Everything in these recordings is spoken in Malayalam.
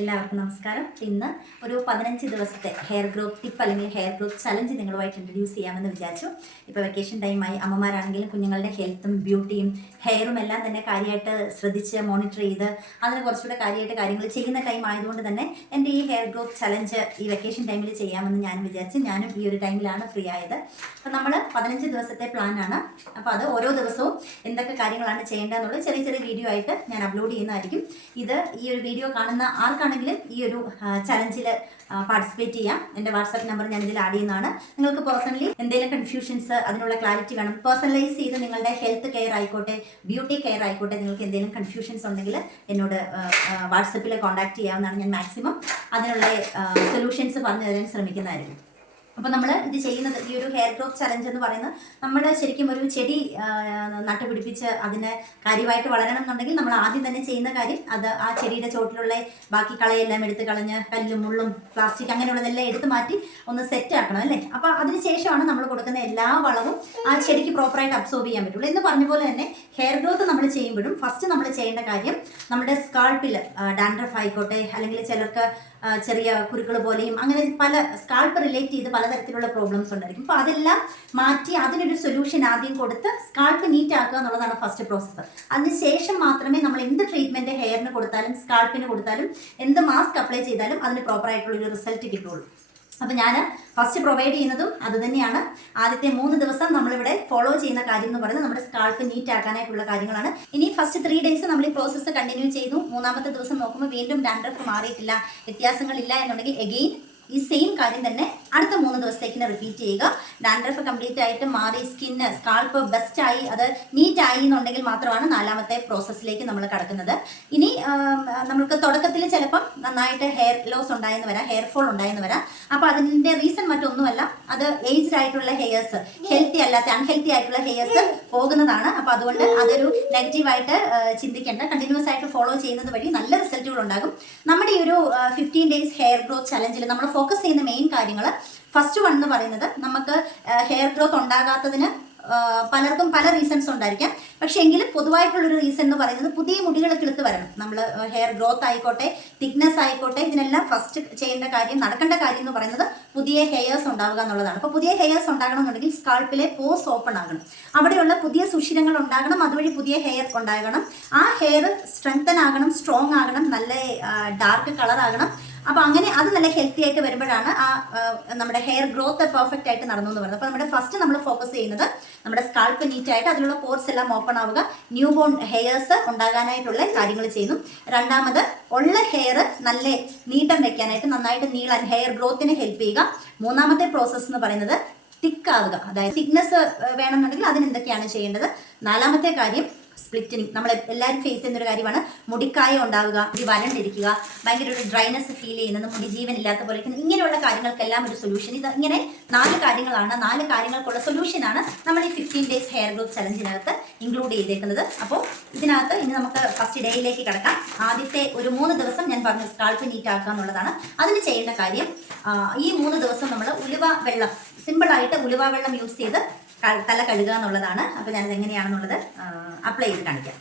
എല്ലാവർക്കും നമസ്കാരം. ഇന്ന് ഒരു 15 ദിവസത്തെ ഹെയർ ഗ്രോത്ത് ടിപ്പ് അല്ലെങ്കിൽ ഹെയർ ഗ്രോത്ത് ചലഞ്ച് നിങ്ങളുമായിട്ട് ഇൻട്രൊഡ്യൂസ് ചെയ്യാമെന്ന് വിചാരിച്ചു. ഇപ്പോൾ വെക്കേഷൻ ടൈമായി അമ്മമാരാണെങ്കിലും കുഞ്ഞുങ്ങളുടെ ഹെൽത്തും ബ്യൂട്ടിയും ഹെയറും എല്ലാം തന്നെ കാര്യമായിട്ട് ശ്രദ്ധിച്ച് മോണിറ്റർ ചെയ്ത് അതിന് കുറച്ചുകൂടെ കാര്യമായിട്ട് കാര്യങ്ങൾ ചെയ്യുന്ന ടൈം ആയതുകൊണ്ട് തന്നെ എൻ്റെ ഈ ഹെയർ ഗ്രോത്ത് ചലഞ്ച് ഈ വെക്കേഷൻ ടൈമിൽ ചെയ്യാമെന്ന് ഞാൻ വിചാരിച്ചു. ഞാനും ഈ ഒരു ടൈമിലാണ് ഫ്രീ ആയത്. അപ്പോൾ നമ്മൾ 15 ദിവസത്തെ പ്ലാനാണ്. അപ്പോൾ അത് ഓരോ ദിവസവും എന്തൊക്കെ കാര്യങ്ങളാണ് ചെയ്യേണ്ടതെന്നുള്ളത് ചെറിയ ചെറിയ വീഡിയോ ആയിട്ട് ഞാൻ അപ്ലോഡ് ചെയ്യുന്നതായിരിക്കും. ഇത് ഈ ഒരു വീഡിയോ കാണുന്ന ആർക്കാണെങ്കിലും ഈ ഒരു ചലഞ്ചിൽ പാർട്ടിസിപ്പേറ്റ് ചെയ്യാം. എൻ്റെ വാട്സാപ്പ് നമ്പർ ഞാൻ ഇതിൽ ആഡ് ചെയ്യുന്നതാണ്. നിങ്ങൾക്ക് പേഴ്സണലി എന്തെങ്കിലും കൺഫ്യൂഷൻസ് അതിനുള്ള ക്ലാരിറ്റി വേണം, പേഴ്സണലൈസ് ചെയ്ത് നിങ്ങളുടെ ഹെൽത്ത് കെയർ ആയിക്കോട്ടെ ബ്യൂട്ടി കെയർ ആയിക്കോട്ടെ, നിങ്ങൾക്ക് എന്തെങ്കിലും കൺഫ്യൂഷൻസ് ഉണ്ടെങ്കിൽ എന്നോട് വാട്സപ്പിൽ കോൺടാക്ട് ചെയ്യാവുന്നതാണ്. ഞാൻ മാക്സിമം അതിനുള്ള സൊല്യൂഷൻസ് പറഞ്ഞു തരാൻ ശ്രമിക്കുന്നതായിരിക്കും. അപ്പോൾ നമ്മൾ ഇത് ചെയ്യുന്നത് ഈ ഒരു ഹെയർ ഗ്രോത്ത് ചലഞ്ച് എന്ന് പറയുന്നത് നമ്മൾ ശരിക്കും ഒരു ചെടി നട്ടുപിടിപ്പിച്ച് അതിന് കാര്യമായിട്ട് വളരണം എന്നുണ്ടെങ്കിൽ നമ്മൾ ആദ്യം തന്നെ ചെയ്യുന്ന കാര്യം അത് ആ ചെടിയുടെ ചോട്ടിലുള്ള ബാക്കി കളയെല്ലാം എടുത്ത് കളഞ്ഞ് കല്ലും മുള്ളും പ്ലാസ്റ്റിക് അങ്ങനെയുള്ളതെല്ലാം എടുത്ത് മാറ്റി ഒന്ന് സെറ്റ് ആക്കണം അല്ലേ. അപ്പോൾ അതിന് ശേഷമാണ് നമ്മൾ കൊടുക്കുന്ന എല്ലാ വളവും ആ ചെടിക്ക് പ്രോപ്പറായിട്ട് അബ്സോർബ് ചെയ്യാൻ പറ്റുള്ളൂ. എന്ന് പറഞ്ഞ പോലെ തന്നെ ഹെയർ ഗ്രോത്ത് നമ്മൾ ചെയ്യുമ്പോഴും ഫസ്റ്റ് നമ്മൾ ചെയ്യേണ്ട കാര്യം നമ്മുടെ സ്കാൾപ്പിൽ ഡാൻഡ്രഫ് ആയിക്കോട്ടെ, അല്ലെങ്കിൽ ചിലർക്ക് ചെറിയ കുരുക്കൾ പോലെയും അങ്ങനെ പല സ്കാൾപ്പ് റിലേറ്റ് ചെയ്ത് പലതരത്തിലുള്ള പ്രോബ്ലംസ് ഉണ്ടായിരിക്കും. അപ്പോൾ അതെല്ലാം മാറ്റി അതിനൊരു സൊല്യൂഷൻ ആദ്യം കൊടുത്ത് സ്കാൾപ്പ് നീറ്റ് ആക്കുക എന്നുള്ളതാണ് ഫസ്റ്റ് പ്രോസസ്സ്. അതിനുശേഷം മാത്രമേ നമ്മൾ എന്ത് ട്രീറ്റ്മെൻറ്റ് ഹെയറിന് കൊടുത്താലും സ്കാൾപ്പിന് കൊടുത്താലും എന്ത് മാസ്ക് അപ്ലൈ ചെയ്താലും അതിന് പ്രോപ്പറായിട്ടുള്ളൊരു റിസൾട്ട് കിട്ടുള്ളൂ. അപ്പോൾ ഞാൻ ഫസ്റ്റ് പ്രൊവൈഡ് ചെയ്യുന്നതും അത് തന്നെയാണ്. ആദ്യത്തെ 3 ദിവസം നമ്മളിവിടെ ഫോളോ ചെയ്യുന്ന കാര്യം എന്ന് പറയുന്നത് നമ്മുടെ സ്കാൾപ്പ് നീറ്റ് ആക്കാനായിട്ടുള്ള കാര്യങ്ങളാണ്. ഇനി ഫസ്റ്റ് 3 ഡേയ്സ് നമ്മൾ ഈ പ്രോസസ്സ് കണ്ടിന്യൂ ചെയ്തു. 3-ാമത്തെ ദിവസം നോക്കുമ്പോൾ വീണ്ടും ഡാൻഡ്രഫ് മാറിയിട്ടില്ല, വ്യത്യാസങ്ങളില്ല എന്നുണ്ടെങ്കിൽ എഗെയിൻ ഈ സെയിം കാര്യം തന്നെ അടുത്ത 3 ദിവസത്തേക്കിന് റിപ്പീറ്റ് ചെയ്യുക. ഡാൻഡ്രഫ് കംപ്ലീറ്റ് ആയിട്ട് മാറി സ്കിന്ന് സ്കാൾപ്പ് ബെസ്റ്റായി അത് നീറ്റായി എന്നുണ്ടെങ്കിൽ മാത്രമാണ് 4-ാമത്തെ പ്രോസസ്സിലേക്ക് നമ്മൾ കടക്കുന്നത്. ഇനി നമുക്ക് തുടക്കത്തിൽ ചിലപ്പം നന്നായിട്ട് ഹെയർ ലോസ് ഉണ്ടായെന്ന് വരാം, ഹെയർ ഫോൾ ഉണ്ടായെന്ന് വരാം. അപ്പോൾ അതിൻ്റെ റീസൺ മറ്റൊന്നുമല്ല, അത് ഏജ്ഡ് ആയിട്ടുള്ള ഹെയർസ്, ഹെൽത്തി അല്ലാത്ത അൺഹെൽത്തി ആയിട്ടുള്ള ഹെയർസ് പോകുന്നതാണ്. അപ്പോൾ അതുകൊണ്ട് അതൊരു നെഗറ്റീവായിട്ട് ചിന്തിക്കേണ്ട. കണ്ടിന്യൂസ് ആയിട്ട് ഫോളോ ചെയ്യുന്നത് വഴി നല്ല റിസൾട്ടുകൾ ഉണ്ടാകും. നമ്മുടെ ഈ ഒരു 15 ഡേയ്സ് ഹെയർ ഗ്രോത്ത് ചലഞ്ചിൽ നമ്മൾ ഫോക്കസ് ചെയ്യുന്ന മെയിൻ കാര്യങ്ങൾ ഫസ്റ്റ് വൺ എന്ന് പറയുന്നത് നമുക്ക് ഹെയർ ഗ്രോത്ത് ഉണ്ടാകാത്തതിന് പലർക്കും പല റീസൺസ് ഉണ്ടായിരിക്കാം. പക്ഷേ എങ്കിലും പൊതുവായിട്ടുള്ളൊരു റീസൺ എന്ന് പറയുന്നത് പുതിയ മുടികൾ കിളുത്ത് വരണം. നമ്മൾ ഹെയർ ഗ്രോത്ത് ആയിക്കോട്ടെ, തിക്നെസ് ആയിക്കോട്ടെ, ഇതിനെല്ലാം ഫസ്റ്റ് ചെയ്യേണ്ട കാര്യം, നടക്കേണ്ട കാര്യം എന്ന് പറയുന്നത് പുതിയ ഹെയർസ് ഉണ്ടാവുക എന്നുള്ളതാണ്. അപ്പോൾ പുതിയ ഹെയർസ് ഉണ്ടാകണമെന്നുണ്ടെങ്കിൽ സ്കാൾപ്പിലെ പോസ് ഓപ്പൺ ആകണം, അവിടെയുള്ള പുതിയ സുഷിരങ്ങൾ ഉണ്ടാകണം, അതുവഴി പുതിയ ഹെയർ ഉണ്ടാകണം. ആ ഹെയർ സ്ട്രെങ്തൻ ആകണം, സ്ട്രോങ് ആകണം, നല്ല ഡാർക്ക് കളർ ആകണം. അപ്പോൾ അങ്ങനെ അത് നല്ല ഹെൽത്തി ആയിട്ട് വരുമ്പോഴാണ് ആ നമ്മുടെ ഹെയർ ഗ്രോത്ത് പെർഫെക്റ്റ് ആയിട്ട് നടന്നു എന്ന് പറയുന്നത്. അപ്പോൾ നമ്മുടെ ഫസ്റ്റ് നമ്മൾ ഫോക്കസ് ചെയ്യുന്നത് നമ്മുടെ സ്കാൾപ്പ് നീറ്റായിട്ട് അതിലുള്ള പോർസ് എല്ലാം ഓപ്പൺ ആവുക, ന്യൂ ബോൺ ഹെയർസ് ഉണ്ടാകാനായിട്ടുള്ള കാര്യങ്ങൾ ചെയ്യുന്നു. രണ്ടാമത് ഉള്ള ഹെയർ നല്ല നീട്ടം വെക്കാനായിട്ട് നന്നായിട്ട് നീളാൻ ഹെയർ ഗ്രോത്തിന് ഹെൽപ്പ് ചെയ്യുക. മൂന്നാമത്തെ പ്രോസസ്സ് എന്ന് പറയുന്നത് തിക്കാവുക, അതായത് തിക്നെസ് വേണമെന്നുണ്ടെങ്കിൽ അതിന് എന്തൊക്കെയാണ് ചെയ്യേണ്ടത്. നാലാമത്തെ കാര്യം സ്പ്ലിറ്റനിങ്. നമ്മൾ എല്ലാവരും ഫേസ് ചെയ്യുന്നൊരു കാര്യമാണ് മുടിക്കായ ഉണ്ടാവുക, മുടി വരണ്ടിരിക്കുക, ഭയങ്കര ഒരു ഡ്രൈനെസ് ഫീൽ ചെയ്യുന്നത്, മുടി ജീവൻ ഇല്ലാത്ത പോലെ. ഇങ്ങനെയുള്ള കാര്യങ്ങൾക്കെല്ലാം ഒരു സൊല്യൂഷൻ. ഇത് ഇങ്ങനെ 4 കാര്യങ്ങളാണ്. 4 കാര്യങ്ങൾക്കുള്ള സൊല്യൂഷനാണ് നമ്മൾ ഈ 15 ഡേയ്സ് ഹെയർ ഗ്രോത്ത് ചലഞ്ചിനകത്ത് ഇൻക്ലൂഡ് ചെയ്തേക്കുന്നത്. അപ്പോൾ ഇതിനകത്ത് ഇനി നമുക്ക് ഫസ്റ്റ് ഡേയിലേക്ക് കിടക്കാം. ആദ്യത്തെ ഒരു 3 ദിവസം ഞാൻ പറഞ്ഞു സ്കാൾപ്പ് നീറ്റ് ആക്കുക എന്നുള്ളതാണ്. അതിന് ചെയ്യേണ്ട കാര്യം ഈ 3 ദിവസം നമ്മൾ ഉലുവ വെള്ളം, സിമ്പിളായിട്ട് ഉലുവ വെള്ളം യൂസ് ചെയ്ത് തല കഴുകുക എന്നുള്ളതാണ്. അപ്പോൾ ഞാനിത് എങ്ങനെയാണെന്നുള്ളത് അപ്ലൈ ചെയ്ത് കാണിക്കാം.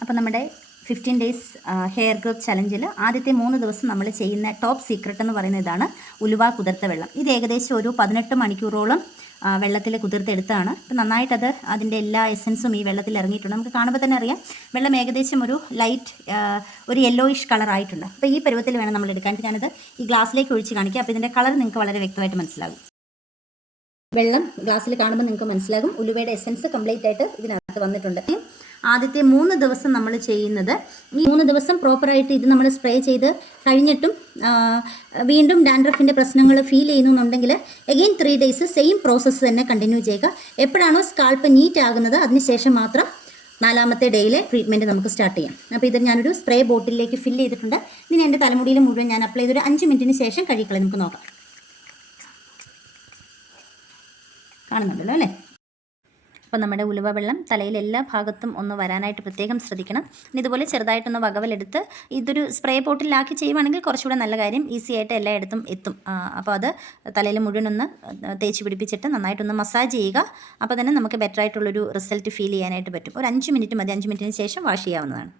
അപ്പോൾ നമ്മുടെ 15 ഡേയ്സ് ഹെയർ ഗ്രോത്ത് ചലഞ്ചിൽ ആദ്യത്തെ 3 ദിവസം നമ്മൾ ചെയ്യുന്ന ടോപ്പ് സീക്രട്ട് എന്ന് പറയുന്നത് ഇതാണ്, ഉലുവ കുതിർത്ത വെള്ളം. ഇത് ഏകദേശം ഒരു 18 മണിക്കൂറോളം വെള്ളത്തിൽ കുതിർത്തെടുത്താണ്. അപ്പോൾ നന്നായിട്ടത് അതിൻ്റെ എല്ലാ എസൻസും ഈ വെള്ളത്തിൽ ഇറങ്ങിയിട്ടുണ്ട്. നമുക്ക് കാണുമ്പോൾ തന്നെ അറിയാം വെള്ളം ഏകദേശം ഒരു ലൈറ്റ് ഒരു യെല്ലോയിഷ് കളർ ആയിട്ടുണ്ട്. അപ്പോൾ ഈ പരുവത്തിൽ വേണം നമ്മൾ എടുക്കാൻ. ഞാനത് ഈ ഗ്ലാസ്സിലേക്ക് ഒഴിച്ച് കാണിക്കാം. അപ്പോൾ ഇതിൻ്റെ കളർ നിങ്ങൾക്ക് വളരെ വ്യക്തമായിട്ട് മനസ്സിലാകും. വെള്ളം ഗ്ലാസ്സിൽ കാണുമ്പോൾ നിങ്ങൾക്ക് മനസ്സിലാകും ഉലുവയുടെ എസൻസ് കംപ്ലീറ്റ് ആയിട്ട് ഇതിനകത്ത് വന്നിട്ടുണ്ട്. ആദ്യത്തെ 3 ദിവസം നമ്മൾ ചെയ്യുന്നത്, ഈ 3 ദിവസം പ്രോപ്പറായിട്ട് ഇത് നമ്മൾ സ്പ്രേ ചെയ്ത് കഴിഞ്ഞിട്ടും വീണ്ടും ഡാൻഡ്രഫിൻ്റെ പ്രശ്നങ്ങൾ ഫീൽ ചെയ്യുന്നുണ്ടെങ്കിൽ എഗെയിൻ 3 ഡേയ്സ് സെയിം പ്രോസസ്സ് തന്നെ കണ്ടിന്യൂ ചെയ്യുക. എപ്പോഴാണോ സ്കാൾപ്പ് നീറ്റ് ആകുന്നത് അതിനുശേഷം മാത്രം 4-ാമത്തെ ഡേയിലെ ട്രീറ്റ്മെൻറ്റ് നമുക്ക് സ്റ്റാർട്ട് ചെയ്യാം. അപ്പോൾ ഇത് ഞാനൊരു സ്പ്രേ ബോട്ടിലേക്ക് ഫില്ല് ചെയ്തിട്ടുണ്ട്. ഇനി എൻ്റെ തലമുടിയിൽ മുഴുവൻ ഞാൻ അപ്ലൈ ചെയ്തൊരു 5 മിനിറ്റിന് ശേഷം കഴുകിക്കളയും. നമുക്ക് നോക്കാം. കാണുന്നുണ്ടല്ലോ അല്ലേ. അപ്പോൾ നമ്മുടെ ഉലുവ വെള്ളം തലയിൽ എല്ലാ ഭാഗത്തും ഒന്ന് വരാനായിട്ട് പ്രത്യേകം ശ്രദ്ധിക്കണം. ഇതുപോലെ ചെറുതായിട്ടൊന്ന് വകവലെടുത്ത് ഇതൊരു സ്പ്രേ ബോട്ടിലാക്കി ചെയ്യുവാണെങ്കിൽ കുറച്ചുകൂടെ നല്ല കാര്യം, ഈസി ആയിട്ട് എല്ലായിടത്തും എത്തും. അപ്പോൾ അത് തലയിൽ മുഴുവനൊന്ന് തേച്ച് പിടിപ്പിച്ചിട്ട് നന്നായിട്ടൊന്ന് മസാജ് ചെയ്യുക. അപ്പോൾ തന്നെ നമുക്ക് ബെറ്റർ ആയിട്ടുള്ളൊരു റിസൾട്ട് ഫീൽ ചെയ്യാനായിട്ട് പറ്റും. ഒരു 5 മിനിറ്റ് മതി. 5 മിനിറ്റിന് ശേഷം വാഷ് ചെയ്യാവുന്നതാണ്.